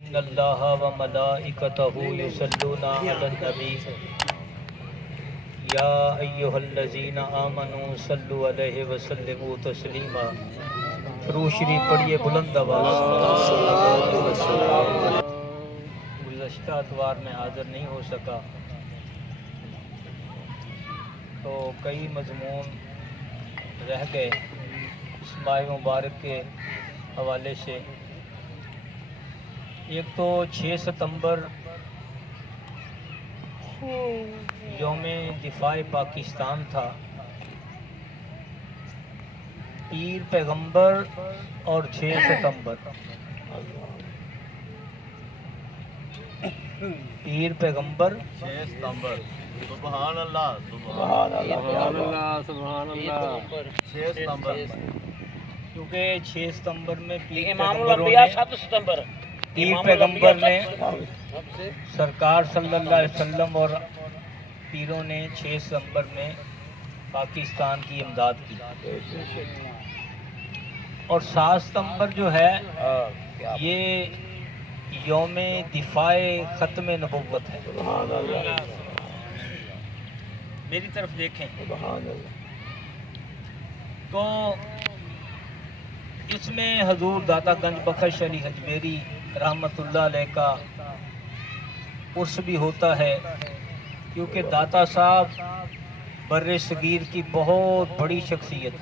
ان اللہ و ملائکتہ یصلون علی النبی یا ایھا الذین آمنوا صلوا علیہ وسلموا تسلیما۔ درود شریف پڑھیے بلند آواز سے۔ گزشتہ اتوار میں حاضر نہیں ہو سکا تو کئی مضمون رہ گئے اس ماہ مبارک کے حوالے سے۔ ایک تو 6 ستمبر یوم دفاع پاکستان تھا۔ پیر پیغمبر اور 6 ستمبر پیر پیغمبر 6 ستمبر سبحان اللہ سبحان اللہ سبحان اللہ 6 ستمبر کیونکہ 6 ستمبر میں امام الانبیاء 7 ستمبر پیر پیغمبر نے سرکار صلی اللہ علیہ وسلم اور پیروں نے 6 ستمبر میں پاکستان کی امداد کی، اور 7 ستمبر جو ہے یہ یوم دفاع ختم نبوت ہے۔ میری طرف دیکھیں تو اس میں حضور داتا گنج بخش علی حجویری رحمت اللہ علیہ کا عرس بھی ہوتا ہے، کیونکہ داتا صاحب بر صغیر کی بہت بڑی شخصیت،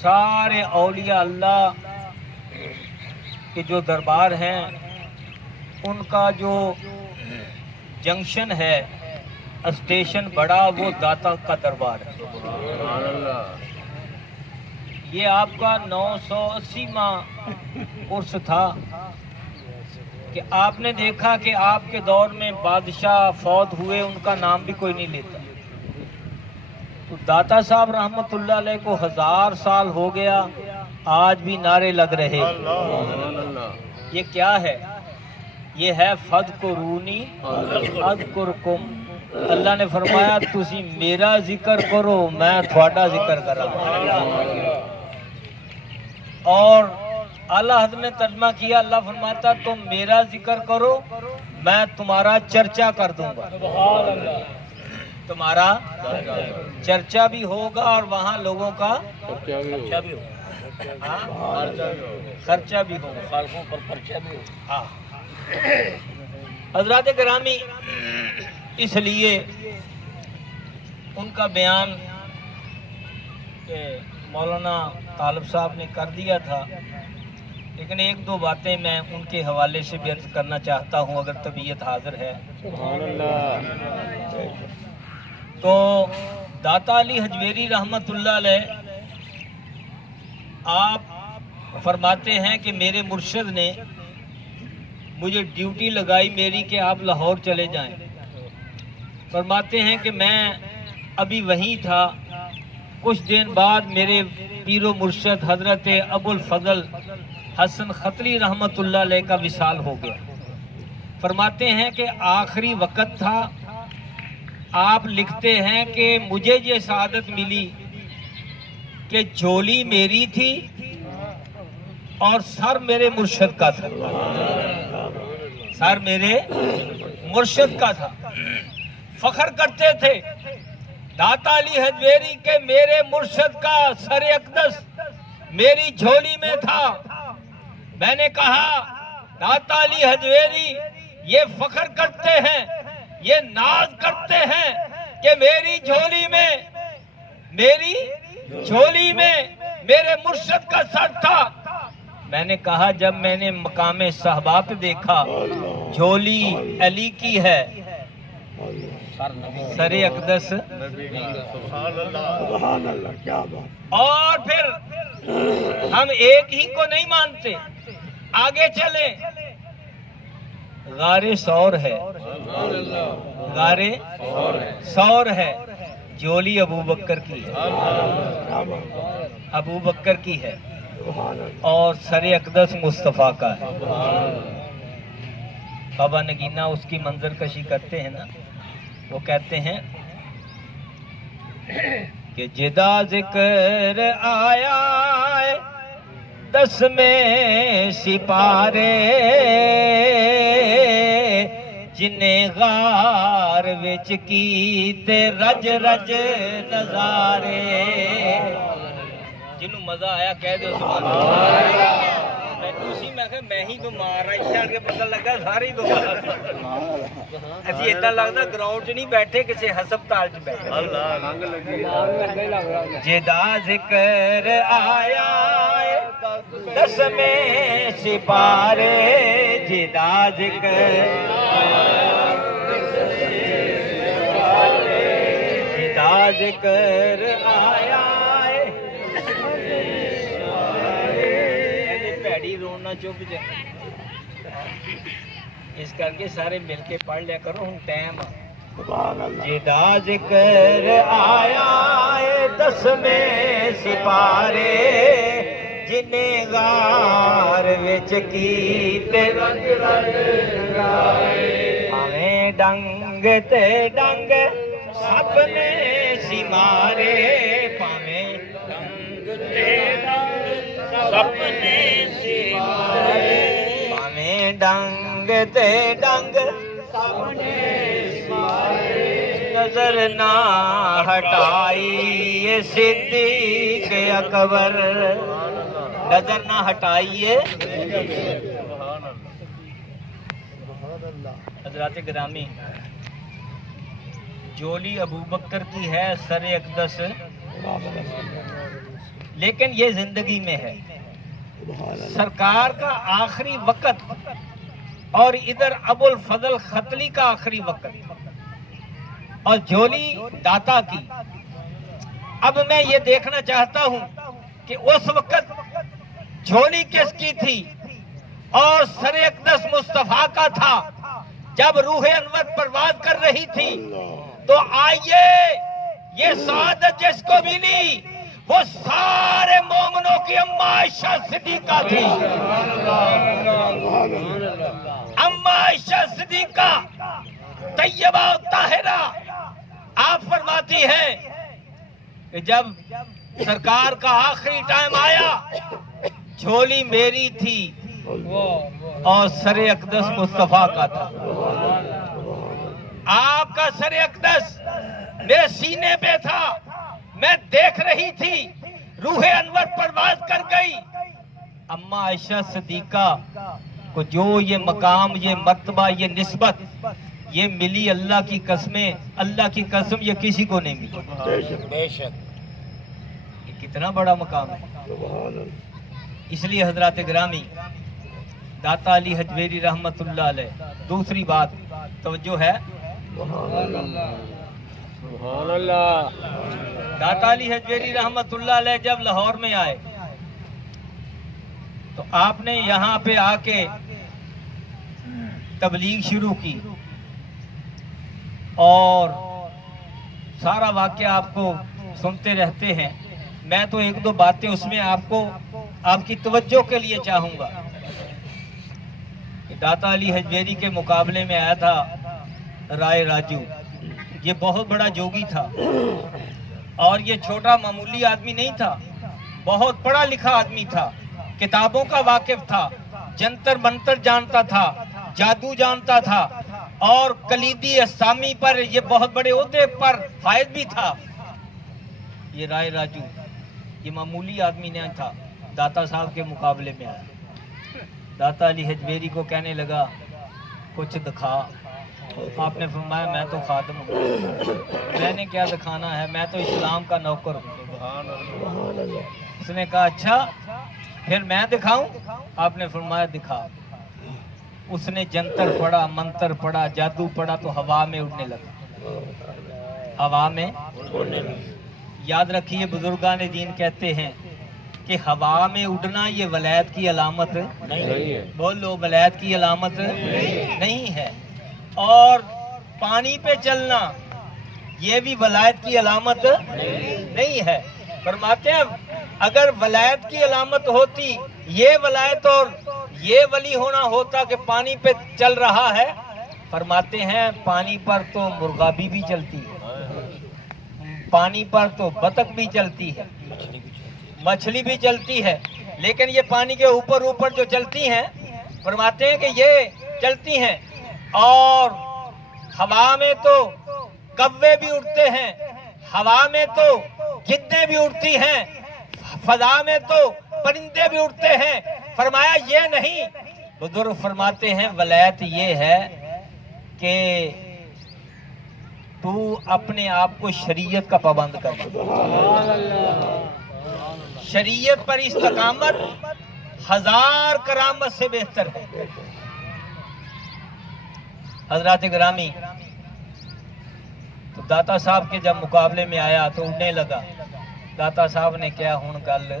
سارے اولیاء اللہ کے جو دربار ہیں ان کا جو جنکشن ہے، اسٹیشن بڑا، وہ داتا کا دربار ہے۔ یہ آپ کا 980واں عرس تھا کہ آپ نے دیکھا کہ آپ کے دور میں بادشاہ فوت ہوئے، ان کا نام بھی کوئی نہیں لیتا۔ تو داتا صاحب رحمت اللہ علیہ کو 1000 سال ہو گیا، آج بھی نعرے لگ رہے۔ یہ کیا ہے؟ یہ ہے فذکرونی اذکرکم۔ اللہ نے فرمایا تسی میرا ذکر کرو، میں تھوڑا ذکر کراں۔ اور اعلیٰ حضرت نے ترجمہ کیا، اللہ فرماتا تم میرا ذکر کرو، میں تمہارا چرچا کر دوں گا۔ تمہارا چرچا بھی ہوگا اور وہاں لوگوں کا خرچہ بھی ہوگا، خرچہ بھی ہوگا، خالقوں پر خرچہ بھی ہوگا۔ حضرات گرامی، اس لیے ان کا بیان کہ مولانا طالب صاحب نے کر دیا تھا، لیکن 1-2 باتیں میں ان کے حوالے سے بھی عرض کرنا چاہتا ہوں اگر طبیعت حاضر ہے۔ تو داتا علی حجویری رحمت اللہ علیہ آپ فرماتے ہیں کہ میرے مرشد نے مجھے ڈیوٹی لگائی میری کہ آپ لاہور چلے جائیں۔ فرماتے ہیں کہ میں ابھی وہیں تھا، کچھ دن بعد میرے پیر و مرشد حضرت ابو الفضل حسن خطری رحمت اللہ علیہ کا وصال ہو گیا۔ فرماتے ہیں کہ آخری وقت تھا، آپ لکھتے ہیں کہ مجھے یہ سعادت ملی کہ جھولی میری تھی اور سر میرے مرشد کا تھا، سر میرے مرشد کا تھا۔ فخر کرتے تھے داتا علی حجویری کے میرے مرشد کا سر اقدس میری جھولی میں تھا۔ میں نے کہا داتا علی حجویری یہ فخر کرتے ہیں، یہ ناز کرتے ہیں کہ میری جھولی میں میرے مرشد کا سر تھا۔ میں نے کہا جب میں نے مقام صحابہ پہ دیکھا جھولی علی کی ہے، سر اقدس اور پھر ہم ایک ہی کو نہیں مانتے، آگے چلیں۔ غار ثور ہے، غار ثور ہے، جھولی ابو بکر کی ہے، ابو بکر کی ہے، اور سر اقدس مصطفیٰ کا ہے۔ بابا نگینہ اس کی منظر کشی کرتے ہیں نا، وہ کہتے ہیں کہ جدا ذکر آیا 10 में सिपारे जिन्हें गार विच कीते रज रज नजारे। जिन्हों मजा आया कह दो सुभान अल्लाह। मैं ही बीमार हाँ, इत्थे आके पता लगा सारे ही बीमार। असीं इदां लगदा ग्राउंड 'च नहीं बैठे, किसी हस्पताल 'च बैठे। जिदा जिक्र आया 10 में सिपारे, जिदा जिक्र जिदा जिक्र आया भैड़ी रोना चुप जाए। इस करके सारे मिलके पढ़ लिया करो, हूँ टाइम जिदा जिक्र आया 10 में सिपारे जिन्हें गार विच कीते रज रज गाए। भावें डंग ते डंग सबने सिमारे, भावें डंग ते डंग सबने सिमारे, भावें डंग ते डंग सबने सिमारे। नजर ना हटाई ये सिद्दीक अकबर, नजर ना हटाइए। हजरात गिरामी, जोली अबू बकर की है सरे अक़दस, लेकिन ये जिंदगी में है। सरकार का आखिरी वक्त और इधर अबुल फजल खतली का आखिरी वक्त, और जोली दाता की। अब मैं ये देखना चाहता हूं कि उस वक्त झोली किसकी थी और सरे अक़दस मुस्तफा का था जब रूह अनवर परवाज कर रही थी। तो आइए, ये सादत जिसको मिली वो सारे मोमिनों की अम्मा आयशा सिद्दीका थी। अम्मा आयशा सिद्दीका तैयबा ताहिरा, आप फरमाती हैं कि जब सरकार का आखिरी टाइम आया, झोली मेरी थी और सरे अक़दस मुस्तफा का था। आपका सरे अक़दस मेरे सीने पे था, मैं देख रही थी, रूह अनवर परवाज कर गई। अम्मा आयशा सिद्दीका को जो ये मकाम, ये मर्तबा, ये निस्बत ये मिली, अल्लाह की कसमें, अल्लाह की कसम ये किसी को नहीं मिली। बेशक ये कितना बड़ा मकाम है। इसलिए हजरात गिरामी, दाता अली हजवेरी रहमतुल्लाह अलैह, दूसरी बात तवज्जो है। दाता अली हजवेरी रहमतुल्लाह अलैह जब लाहौर में आए तो आपने यहाँ पे आके तबलीग शुरू की और सारा वाक़या आपको सुनते रहते हैं। मैं तो एक दो बातें उसमें आपको आपकी तवज्जो के लिए चाहूँगा। दाता अली हजवेरी के मुकाबले में आया था राय राजू, ये बहुत बड़ा जोगी था और ये छोटा मामूली आदमी नहीं था, बहुत पढ़ा लिखा आदमी था, किताबों का वाकिफ था, जंतर मंतर जानता था, जादू जानता था और कलीदी असामी पर ये बहुत बड़े ओहदे पर फायद भी था। ये राय राजू ये मामूली आदमी नहीं था, दाता साहब के मुकाबले में आया। दाता अली हजवेरी को कहने लगा कुछ दिखा। आपने फरमाया मैं तो खादिम हूँ, मैंने क्या दिखाना है, मैं तो इस्लाम का नौकर हूँ। उसने कहा अच्छा फिर मैं दिखाऊं? आपने फरमाया दिखा। उसने जंतर पढ़ा, मंत्र पढ़ा, जादू पढ़ा तो हवा में उड़ने लगा, हवा में उड़ने लगा। याद रखिए बुजुर्गान दीन कहते हैं कि हवा में उड़ना ये वलायत की अलामत नहीं है। बोलो वलायत की अलामत नहीं है। और पानी पे चलना ये भी वलायत की अलामत नहीं है। फरमाते हैं अगर वलायत की अलामत होती, ये वलायत और ये वली होना होता कि पानी पे चल रहा है, फरमाते हैं पानी पर तो मुर्गाबी भी चलती है, पानी पर तो बतख भी चलती है, मछली भी चलती है, لیکن یہ پانی کے اوپر اوپر جو چلتی ہیں، فرماتے ہیں کہ یہ چلتی ہیں اور ہوا میں تو کوے بھی اڑتے ہیں، ہوا میں تو گدے بھی اڑتی ہیں، فضا میں تو پرندے بھی اڑتے ہیں۔ فرمایا یہ نہیں، بزرگ فرماتے ہیں ولایت یہ ہے کہ تو اپنے آپ کو شریعت کا پابند کر، شریعت پر استقامت ہزار کرامت سے بہتر ہے۔ حضرات گرامی، تو داتا صاحب کے جب مقابلے میں آیا تو اڑنے لگا، داتا صاحب نے کیا ہون گل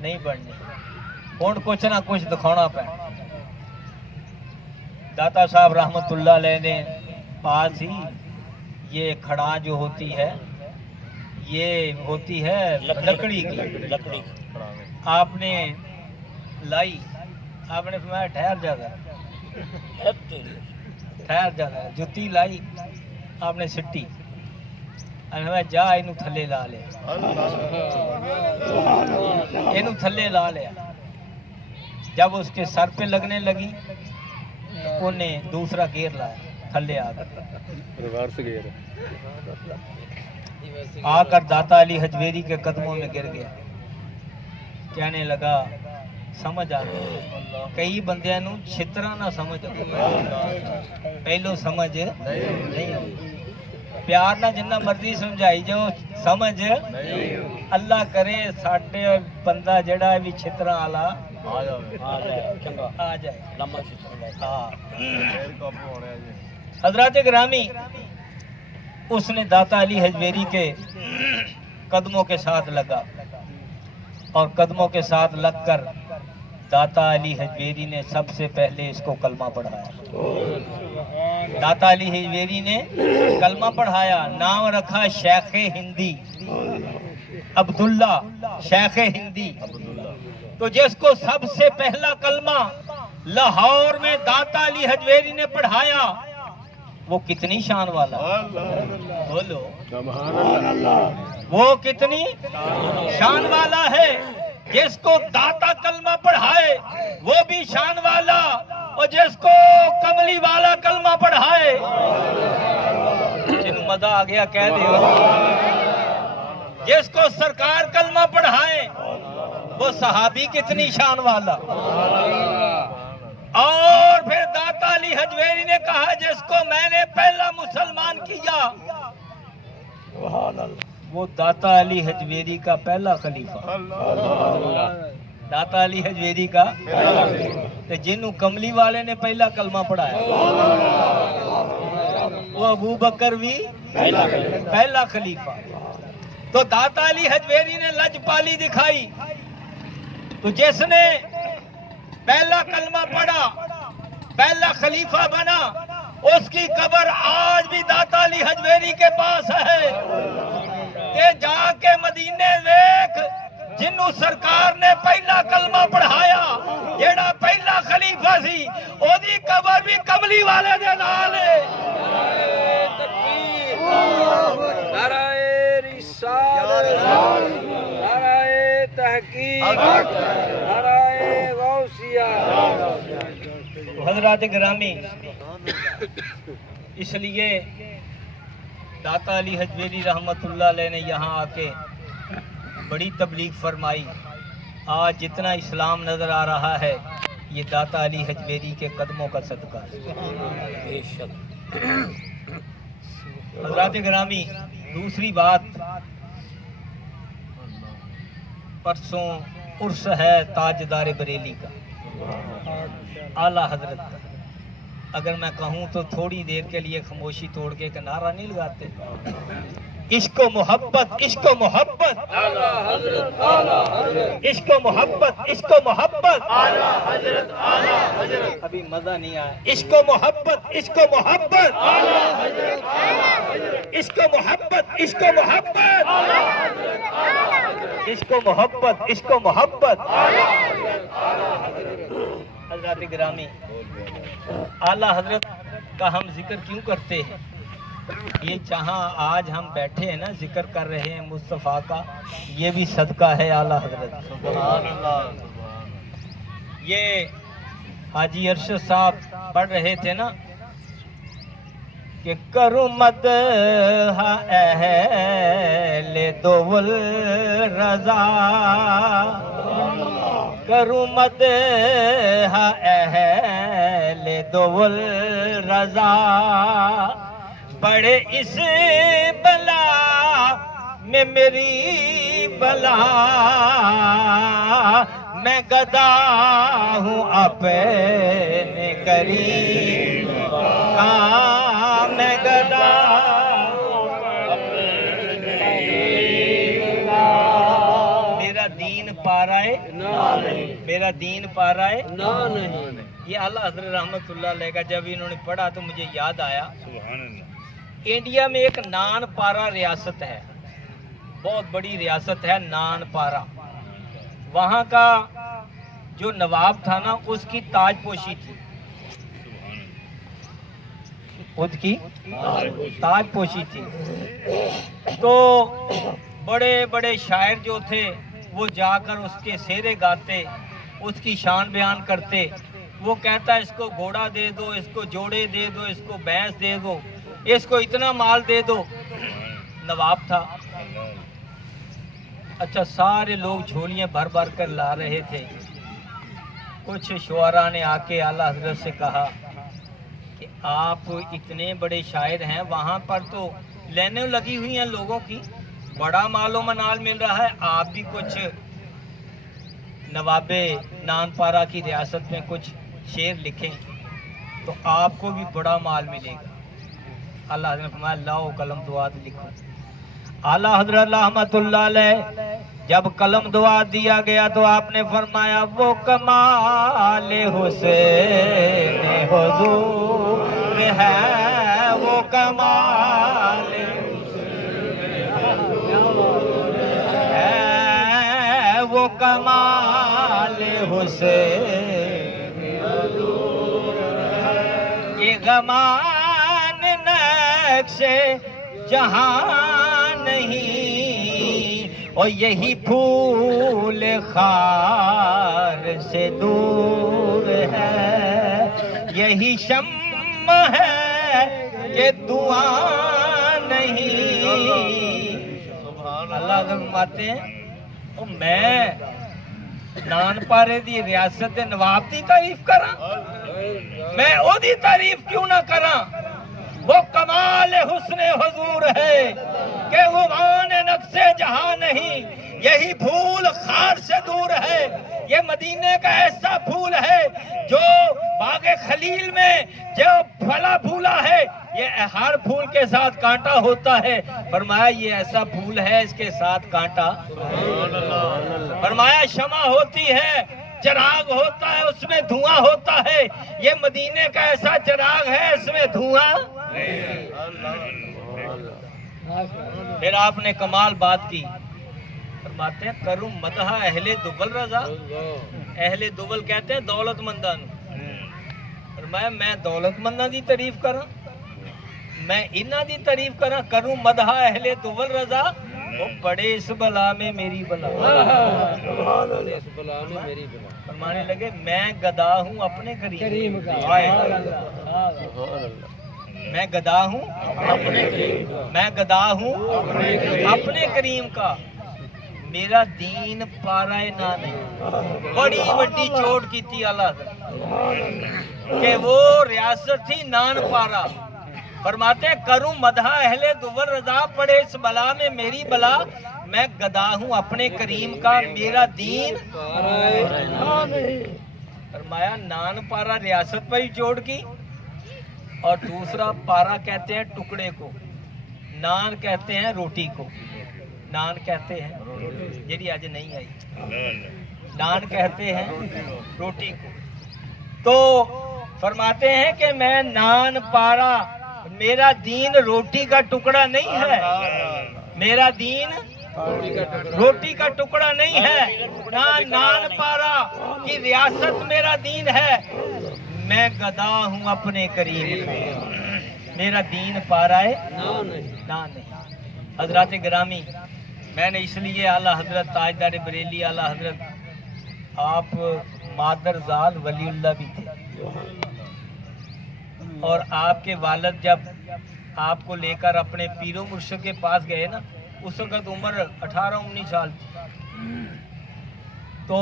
نہیں بڑھنی، ہون کچھ نہ کچھ دکھانا پہ۔ داتا صاحب رحمت اللہ علیہ نے پاس ہی یہ کھڑا جو ہوتی ہے، یہ ہوتی ہے لکڑی کی، آپ نے لائی، آپ نے فرمایا ٹھہر جاتا، ٹھہر جاتا، جتی لائی، آپ نے سٹی، جا اینو تھلے لا لیا، اینو تھلے لا لیا۔ جب اس کے سر پہ لگنے لگی انہیں دوسرا گیئر لایا، تھلے آ کر داتا علی حجویری کے قدموں میں گر گیا، کہنے لگا سمجھ آ گئی، کئی بندیاں نو چھترا نہ سمجھ پہلو سمجھ نہیں آئی، پیار نہ جنہ مرضی سمجھائی جو سمجھ اللہ کرے ساڈے بندہ جڑا بھی چھترا آلا آ جائے۔ حضرات گرامی، اس نے داتا علی حجویری کے قدموں کے ساتھ لگا اور قدموں کے ساتھ لگ کر داتا علی حجویری نے سب سے پہلے اس کو کلمہ پڑھایا۔ داتا علی حجویری نے کلمہ پڑھایا، نام رکھا شیخ ہندی، عبداللہ شیخ ہندی۔ تو جس کو سب سے پہلا کلمہ لاہور میں داتا علی حجویری نے پڑھایا، وہ کتنی شان والا، بولو وہ کتنی شان والا ہے۔ جس کو داتا کلمہ پڑھائے وہ بھی شان والا، اور جس کو کملی والا کلمہ پڑھائے، جنہوں مزہ آ گیا کہہ دے، جس کو سرکار کلمہ پڑھائے وہ صحابی کتنی شان والا۔ اور پھر داتا علی حجویری نے کہا جس کو میں نے پہلا مسلمان کیا، وہ داتا علی حجویری کا پہلا خلیفہ، داتا علی حجویری کا، جنہوں کملی والے نے پہلا کلمہ پڑھایا وہ ابو بکر بھی پہلا خلیفہ۔ تو داتا علی حجویری نے لج پالی دکھائی، تو جس نے پہلا کلمہ پڑھا پہلا خلیفہ بنا، اس کی قبر آج بھی داتا علی حجویری کے پاس ہے کہ جا کے مدینے دیکھ، جنہوں سرکار نے پہلا کلمہ پڑھایا، جیڑا پہلا خلیفہ سی، او دی قبر بھی کملی والے دے نال ہے۔ نعرہ رسالت، نعرہ تحقیق، نعرہ غوثیہ۔ حضرات گرامی، اس لیے داتا علی حجویری رحمت اللہ علیہ نے یہاں آ کے بڑی تبلیغ فرمائی۔ آج جتنا اسلام نظر آ رہا ہے یہ داتا علی حجویری کے قدموں کا صدقہ ہے۔ حضرات گرامی، دوسری بات، پرسوں عرس ہے تاجدار بریلی کا، اعلیٰ حضرت کا۔ اگر میں کہوں تو تھوڑی دیر کے لیے خاموشی توڑ کے ایک نعرہ نہیں لگاتے؟ عشق و محبت، عشق و محبت، عشق و محبت، عشق و محبت، ابھی مزہ نہیں آیا۔ عشق و محبت، عشق و محبت، عشق و محبت، عشق و محبت، عشق و محبت، عشق و محبت۔ حضرات گرامی، اعلیٰ حضرت کا ہم ذکر کیوں کرتے ہیں؟ یہ جہاں آج ہم بیٹھے ہیں نا، ذکر کر رہے ہیں مصطفیٰ کا، یہ بھی صدقہ ہے اعلیٰ حضرت۔ ये हाजी अरशद साहब पढ़ रहे थे ना कि करूं मदह अहले दुवल रज़ा, करूं मदह अहले दुवल रज़ा, बड़े इस बला में मेरी बला, मैं गदा हूँ अपने करीम का, मैं गदा मेरा दीन पा रहा है ना नहीं, मेरा दीन पा रहा है ना नहीं। ये आला हज़रत रहमतुल्लाह अलैह का जब इन्होंने पढ़ा तो मुझे याद आया, इंडिया में एक नानपारा रियासत है, बहुत बड़ी रियासत है नानपारा। वहाँ का जो नवाब था ना उसकी ताजपोशी थी, उसकी ताजपोशी थी। तो बड़े बड़े शायर जो थे वो जाकर उसके शेरे गाते, उसकी शान बयान करते। वो कहता इसको घोड़ा दे दो, इसको जोड़े दे दो, इसको भैंस दे दो, इसको इतना माल दे दो। नवाब था। अच्छा, सारे लोग झोलियां भर भर कर ला रहे थे। कुछ शुआरा ने आके आला हज़रत से कहा कि आप इतने बड़े शायर हैं, वहाँ पर तो लाइनें लगी हुई हैं लोगों की, बड़ा मालो मनाल मिल रहा है, आप भी कुछ नवाबे नानपारा की रियासत में कुछ शेर लिखें तो आपको भी बड़ा माल मिलेगा। अल्लाह हज़रत ने फरमाया लाओ कलम दुआत लिखो। आला हज़रत रहमतुल्लाह अलैह जब कलम दुआ दिया गया तो आपने फरमाया वो कमाल हुसैन हुजूर है, वो कमाल है, वो कमाल हुसैन, ये गमान नक्शे जहां नहीं, और यही फूल खार से दूर है, यही शम्म है कि दुआ नहीं। अल्लाह फरमाते हैं ओ मैं नानपारे दी रियासत दे नवाब दी तारीफ करा, मैं ओदी तारीफ क्यों ना करा। वो कमाल हुस्न हुजूर है कि वो मान नक्शे जहां नहीं, यही फूल खार से दूर है। ये मदीने का ऐसा फूल है जो बागे खलील में जो फला फूला है, ये हर फूल के साथ कांटा होता है। फरमाया ये ऐसा फूल है इसके साथ कांटा। फरमाया शमा होती है, चिराग होता है, उसमें धुआं होता है। ये मदीने का ऐसा चिराग है, इसमें धुआं। फिर आपने कमाल बात की, फरमाते हैं करूं मदह अहले दुबल रजा। अहले दुबल कहते हैं दौलतमंदा नूं। फरमाया मैं दौलतमंदा दी तारीफ करा, मैं इन्हां दी तारीफ करा, करूं मदह अहले दुबल रजा। वो बड़े इस बला में मेरी बला, इस बला में मेरी बला। फरमाने लगे मैं गदा हूँ अपने करीम का, मैं गदा हूँ अपने करीम का, मैं गदा हूँ अपने करीम का, मेरा दीन पारा ना नहीं। बड़ी वड्डी चोट की थी अल्लाह कि वो रियासत थी नानपारा। फरमाते हैं करूं मदह अहले दुबल रजा, पड़े इस बला में मेरी बला, मैं गदा हूँ अपने करीम का, मेरा दीन फरमाया नानपारा रियासत पर ही चोट की। और दूसरा पारा कहते हैं टुकड़े को, नान कहते हैं रोटी को, नान कहते हैं जेडी आज नहीं आई, नान कहते हैं रोटी को। तो फरमाते हैं कि मैं नान पारा, मेरा दीन रोटी का टुकड़ा नहीं है, मेरा दीन रोटी का टुकड़ा नहीं है, ना नान पारा की रियासत मेरा दीन है। मैं गदा हूँ अपने करीम का, मेरा दीन पारा है ना नहीं। हजरत गिरामी, मैंने इसलिए आला हजरत ताजदार बरेली आला हजरत आप मादरजाद वलीउल्लाह भी थे। और आपके वालिद जब आपको लेकर अपने पीरो मुर्शिद के पास गए ना, उस वक्त उम्र 18-19 साल थी। तो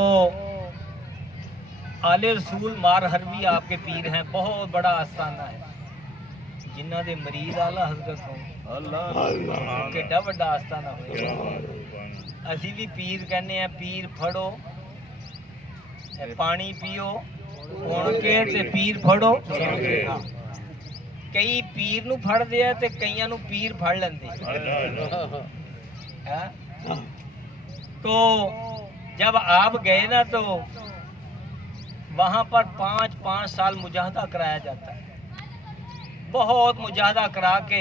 आले रसूल मार हरवी आपके पीर हैं, बहुत बड़ा आस्थाना है जिन्हों के मरीज आला हजरत हो किड्डा वड्डा आस्थाना हो। असी भी पीर कहने हैं, पीर फड़ो पानी पियो हुण के ते पीर फड़ो। हाँ। कई पीर नू फड़दे आ ते कईयां नू पीर फड़ लेंदे। हाँ? तो जब आप गए ना तो वहाँ पर 5 साल मुजाहदा कराया जाता है। बहुत मुजाहदा करा के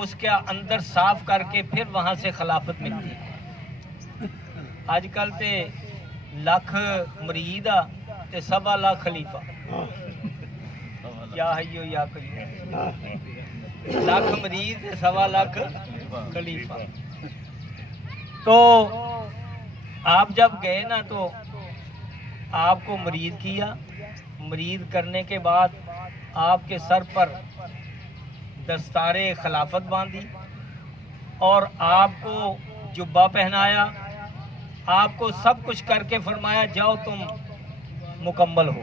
उसके अंदर साफ करके फिर वहाँ से खिलाफत मिलती है। आजकल ते लख मरीद आ ते 1.25 लाख खलीफा। या हयो या कयूम, लाख मरीद ते 1.25 लाख खलीफा। तो आप जब गए ना तो आपको मरीद किया, मरीद करने के बाद आपके सर पर दस्तारे खिलाफत बांधी और आपको जुब्बा पहनाया, आपको सब कुछ करके फरमाया जाओ तुम मुकम्मल हो।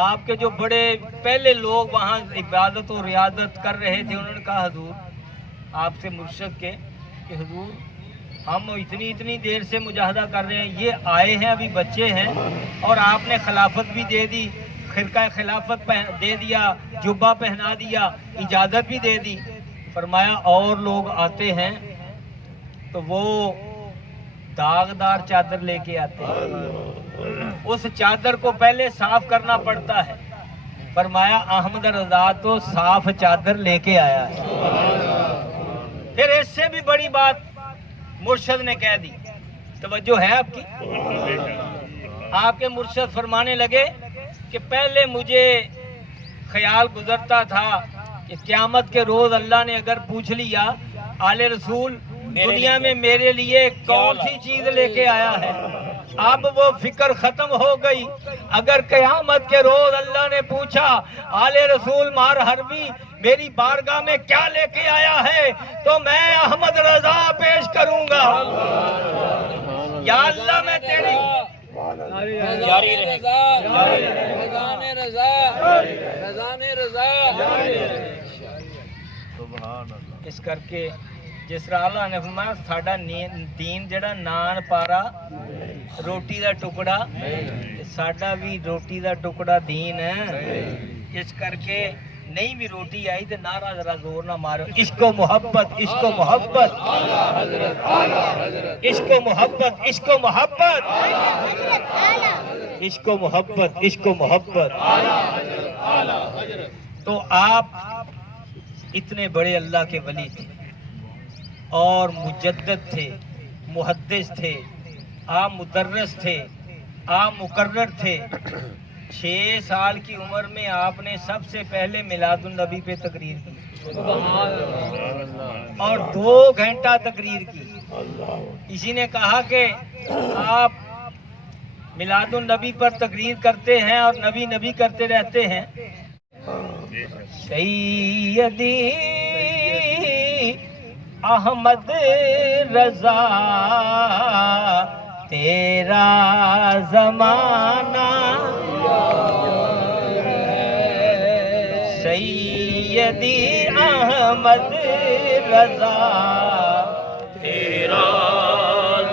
आपके जो बड़े पहले लोग वहाँ इबादत और रियादत कर रहे थे, उन्होंने कहा हुजूर आपसे मुर्शिद के कि हुजूर हम इतनी देर से मुजाहदा कर रहे हैं, ये आए हैं अभी बच्चे हैं और आपने खिलाफत भी दे दी, खिरका खिलाफत दे दिया, जुब्बा पहना दिया, इजाज़त भी दे दी। फरमाया और लोग आते हैं तो वो दागदार चादर लेके आते हैं, उस चादर को पहले साफ करना पड़ता है। फरमाया अहमद रजा तो साफ चादर लेके आया है। फिर इससे भी बड़ी बात मुर्शद ने कह दी, तवज्जो है आपकी। आपके मुर्शद फरमाने लगे कि पहले मुझे ख्याल गुजरता था कि क़यामत के रोज अल्लाह ने अगर पूछ लिया आले रसूल दुनिया में मेरे लिए कौन सी चीज लेके आया है, अब वो फिक्र खत्म हो गई। अगर क़यामत के रोज अल्लाह ने पूछा आले रसूल मार हरवी मेरी बारगाह में क्या लेके आया है, तो मैं अहमद रजा पेश करूंगा। या अल्लाह मैं तेरी जारी रहेगा। इस करके जिस तरह अल्लाह ने फरमाया साडा दीन जड़ा नान पारा रोटी दा टुकड़ा, साडा भी रोटी दा टुकड़ा दीन है। इस करके नहीं भी रोटी आई तो नारा जरा जोर ना मारो, इश्को मोहब्बत इश्को मोहब्बत इश्को मोहब्बत इश्को मोहब्बत इश्को मोहब्बत इश्को मोहब्बत। तो आप इतने बड़े अल्लाह के वली थे और मुजद्दिद थे, मुहद्दिस थे, आप मुदर्रिस थे, आप मुकर्रर थे। 6 साल की उम्र में आपने सबसे पहले मिलादुन नबी पे तकरीर की और 2 घंटा तकरीर की। इसी ने कहा कि आप मिलादुन नबी पर तकरीर करते हैं और नबी नबी करते रहते हैं। सैयदी अहमद रजा तेरा जमाना, सैयदी अहमद रजा तेरा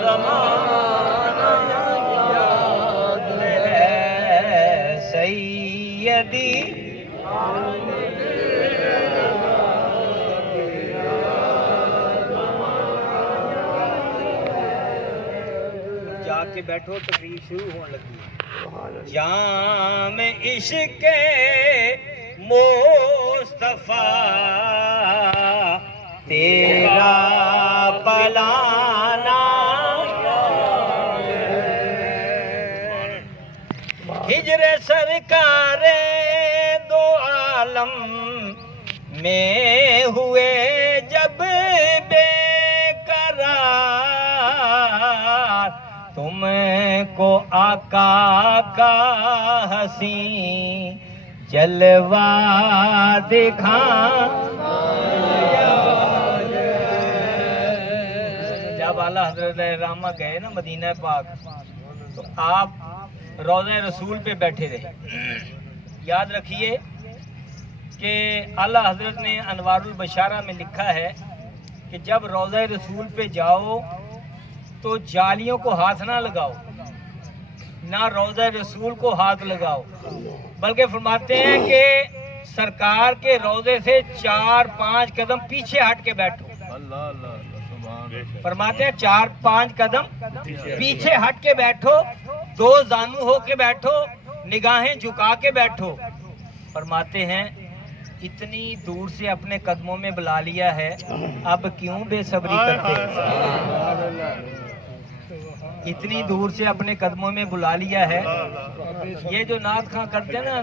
जमाना याद है, सैयदी जाके बैठो तकरीर शुरू होने लगी। जाम इश्क़ मुस्तफा तेरा पलाना, हिजर सरकारे 2 आलम में हुए जब बेकरार, तुमको को आका का हसीन जलवा दिखा। जब आला हजरत रामा गए ना मदीना पाक, तो आप रोज़े रसूल पे बैठे रहे। याद रखिए कि आला हजरत ने अनवारुल बशारा में लिखा है कि जब रोज़े रसूल पे जाओ तो जालियों को हाथ ना लगाओ, ना रोज़े रसूल को हाथ लगाओ, बल्कि फरमाते हैं कि सरकार के रोज़े से 4-5 कदम पीछे हट के बैठो। अल्लाह अल्लाह सुभान अल्लाह। फरमाते हैं 4-5 कदम पीछे हट के बैठो, 2 जानू हो के बैठो, निगाहें झुका के बैठो। फरमाते हैं इतनी दूर से अपने कदमों में बुला लिया है, अब क्यों बेसब्री करते? इतनी दूर से अपने कदमों में बुला लिया है। ये जो नात खां करते हैं ना